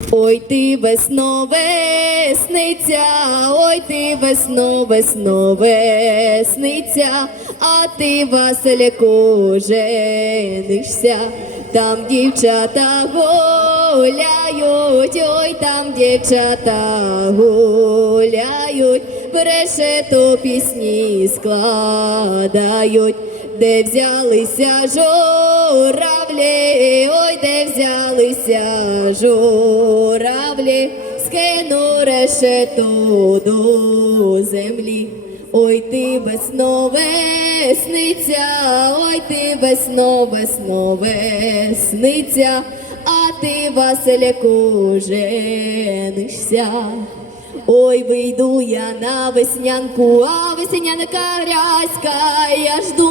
Ой ти весно весниця, ой ти весно, весно весниця, а ти Васильку женишся, там дівчата гуляють, ой там дівчата гуляють, брешето пісні складають. Де взялися журавлі, де взялися журавлі, скину решету до землі. Ой, ти весно весниця, ой, ти весно, весно весниця, а ти Васильку женишся. Ой, вийду я на веснянку, а веснянка грязька, я ж думала,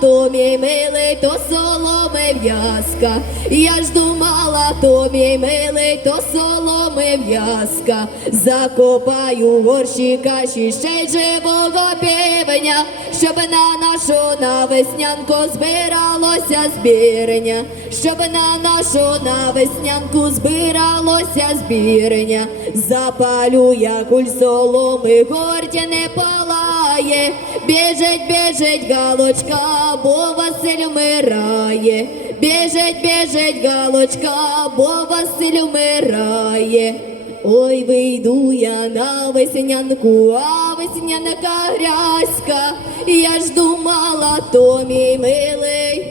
то мій милий, то соломи в'язка, я ж думала, то мій милий, то соломи в'язка, закопаю горщика, ще й живого півня, щоб на нашу на веснянку збиралося збірення, щоб на нашу на веснянку збиралося збірення, запалю я куль соломи, гордя не палає, біжить, біжить галочка, бо Василь вмирає, біжить, біжить галочка, бо Василь вмирає. Ой, вийду я на веснянку, а веснянка грязька, я ж думала, то мій милий,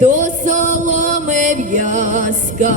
то соломи в'язка.